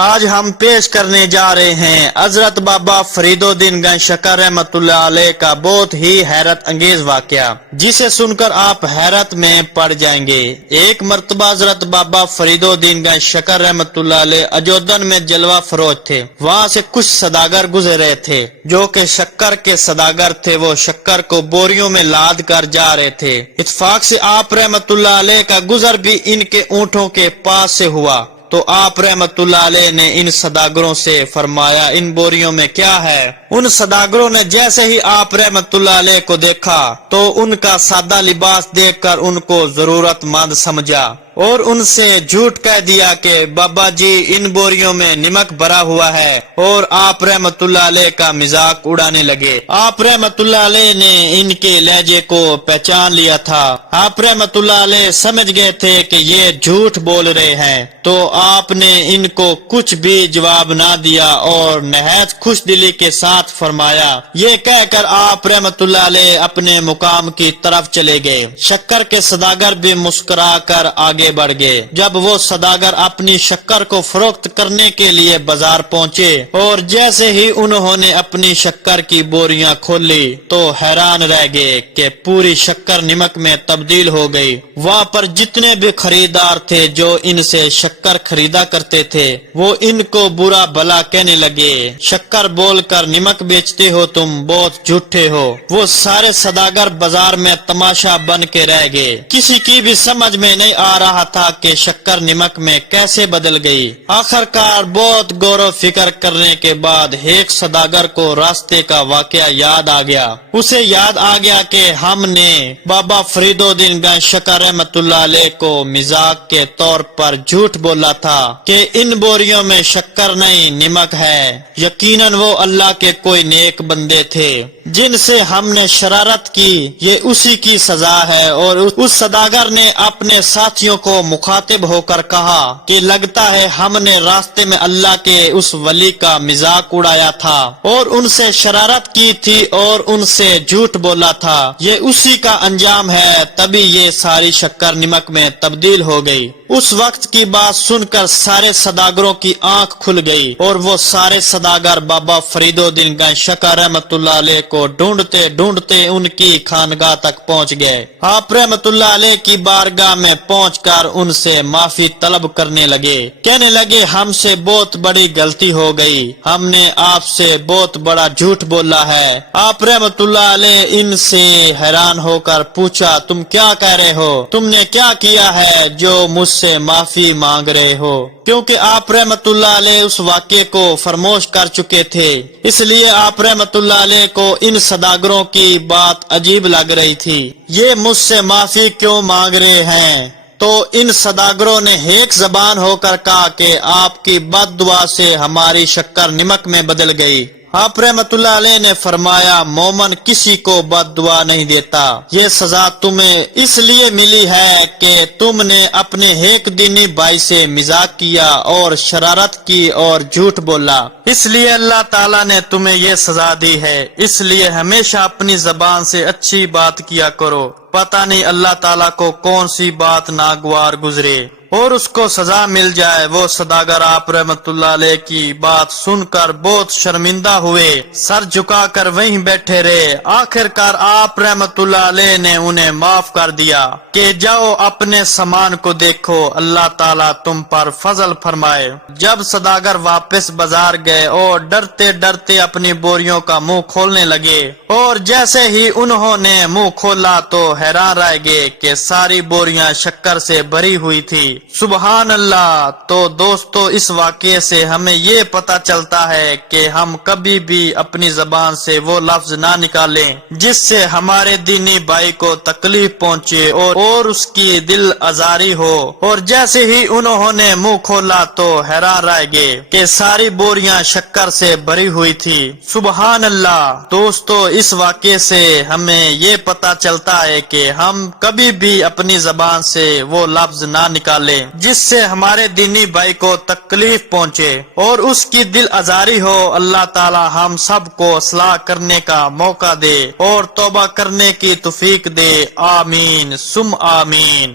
آج ہم پیش کرنے جا رہے ہیں حضرت بابا فرید الدین گنج شکر رحمت اللہ علیہ کا بہت ہی حیرت انگیز واقعہ، جسے سن کر آپ حیرت میں پڑ جائیں گے۔ ایک مرتبہ حضرت بابا فرید الدین گنج شکر رحمت اللہ علیہ اجودن میں جلوہ فروز تھے۔ وہاں سے کچھ سوداگر گزر رہے تھے جو کہ شکر کے سوداگر تھے۔ وہ شکر کو بوریوں میں لاد کر جا رہے تھے۔ اتفاق سے آپ رحمت اللہ علیہ کا گزر بھی ان کے اونٹوں کے پاس سے ہوا تو آپ رحمت اللہ علیہ نے ان سوداگروں سے فرمایا، ان بوریوں میں کیا ہے؟ ان سوداگروں نے جیسے ہی آپ رحمت اللہ علیہ کو دیکھا تو ان کا سادہ لباس دیکھ کر ان کو ضرورت مند سمجھا اور ان سے جھوٹ کہہ دیا کہ بابا جی ان بوریوں میں نمک بھرا ہوا ہے، اور آپ رحمت اللہ علیہ کا مذاق اڑانے لگے۔ آپ رحمت اللہ علیہ نے ان کے لہجے کو پہچان لیا تھا۔ آپ رحمت اللہ علیہ سمجھ گئے تھے کہ یہ جھوٹ بول رہے ہیں، تو آپ نے ان کو کچھ بھی جواب نہ دیا اور نہایت خوش دلی کے ساتھ فرمایا۔ یہ کہہ کر آپ رحمت اللہ علیہ اپنے مقام کی طرف چلے گئے۔ شکر کے سوداگر بھی مسکرا کر آگے بڑھ گئے۔ جب وہ سوداگر اپنی شکر کو فروخت کرنے کے لیے بازار پہنچے اور جیسے ہی انہوں نے اپنی شکر کی بوریاں کھولی تو حیران رہ گئے کہ پوری شکر نمک میں تبدیل ہو گئی۔ وہاں پر جتنے بھی خریدار تھے جو ان سے شکر خریدا کرتے تھے وہ ان کو برا بھلا کہنے لگے۔ شکر بول کر نمک بیچتے ہو تم، بہت جھوٹے ہو۔ وہ سارے سوداگر بازار میں تماشا بن کے رہ گئے۔ کسی کی بھی سمجھ میں نہیں آ رہا تھا کہ شکر نمک میں کیسے بدل گئی۔ آخر کار بہت غور و فکر کرنے کے بعد ایک سوداگر کو راستے کا واقعہ یاد آ گیا۔ اسے یاد آ گیا کہ ہم نے بابا فرید الدین گنج شکر رحمت اللہ علیہ کو مذاق کے طور پر جھوٹ بولا تھا کہ ان بوریوں میں شکر نہیں نمک ہے۔ یقیناً وہ اللہ کے کوئی نیک بندے تھے جن سے ہم نے شرارت کی، یہ اسی کی سزا ہے۔ اور اس سوداگر نے اپنے ساتھیوں کو مخاطب ہو کر کہا کہ لگتا ہے ہم نے راستے میں اللہ کے اس ولی کا مذاق اڑایا تھا اور ان سے شرارت کی تھی اور ان سے جھوٹ بولا تھا، یہ اسی کا انجام ہے، تبھی یہ ساری شکر نمک میں تبدیل ہو گئی۔ اس وقت کی بات سن کر سارے سوداگروں کی آنکھ کھل گئی اور وہ سارے سوداگر بابا فرید الدین گنج شکر رحمت اللہ علیہ کو ڈھونڈتے ڈھونڈتے ان کی خانگاہ تک پہنچ گئے۔ آپ رحمت اللہ علیہ کی بارگاہ میں پہنچ کر ان سے معافی طلب کرنے لگے، کہنے لگے ہم سے بہت بڑی غلطی ہو گئی، ہم نے آپ سے بہت بڑا جھوٹ بولا ہے۔ آپ رحمت اللہ علیہ ان سے حیران ہو کر پوچھا، تم کیا کہہ رہے ہو؟ تم نے کیا کیا ہے جو مجھ سے معافی مانگ رہے ہو؟ کیونکہ آپ رحمت اللہ علیہ اس واقعے کو فراموش کر چکے تھے، اس لیے آپ رحمت اللہ علیہ کو ان سوداگروں کی بات عجیب لگ رہی تھی۔ یہ مجھ سے معافی کیوں مانگ رہے ہیں؟ تو ان سوداگروں نے ایک زبان ہو کر کہا کہ آپ کی بد دعا سے ہماری شکر نمک میں بدل گئی۔ آپ رحمت اللہ علیہ نے فرمایا، مومن کسی کو بد دعا نہیں دیتا، یہ سزا تمہیں اس لیے ملی ہے کہ تم نے اپنے ایک دینی بھائی سے مذاق کیا اور شرارت کی اور جھوٹ بولا، اس لیے اللہ تعالیٰ نے تمہیں یہ سزا دی ہے۔ اس لیے ہمیشہ اپنی زبان سے اچھی بات کیا کرو، پتہ نہیں اللہ تعالیٰ کو کون سی بات ناگوار گزرے اور اس کو سزا مل جائے۔ وہ سوداگر آپ رحمت اللہ علیہ کی بات سن کر بہت شرمندہ ہوئے، سر جھکا کر وہیں بیٹھے رہے۔ آخر کار آپ رحمت اللہ علیہ نے انہیں معاف کر دیا کہ جاؤ اپنے سامان کو دیکھو، اللہ تعالیٰ تم پر فضل فرمائے۔ جب سوداگر واپس بازار گئے اور ڈرتے ڈرتے اپنی بوریوں کا منہ کھولنے لگے اور جیسے ہی انہوں نے منہ کھولا تو حیران رہ گئے کہ ساری بوریاں شکر سے بھری ہوئی تھی۔ سبحان اللہ۔ تو دوستو، اس واقعے سے ہمیں یہ پتہ چلتا ہے کہ ہم کبھی بھی اپنی زبان سے وہ لفظ نہ نکالیں جس سے ہمارے دینی بھائی کو تکلیف پہنچے اور اس کی دل آزاری ہو۔ اور جیسے ہی انہوں نے منہ کھولا تو حیران رہ گئے کہ ساری بوریاں شکر سے بھری ہوئی تھی۔ سبحان اللہ۔ دوستو، اس واقعے سے ہمیں یہ پتہ چلتا ہے کہ ہم کبھی بھی اپنی زبان سے وہ لفظ نہ نکالیں جس سے ہمارے دینی بھائی کو تکلیف پہنچے اور اس کی دل آزاری ہو۔ اللہ تعالی ہم سب کو اصلاح کرنے کا موقع دے اور توبہ کرنے کی توفیق دے۔ آمین ثم آمین۔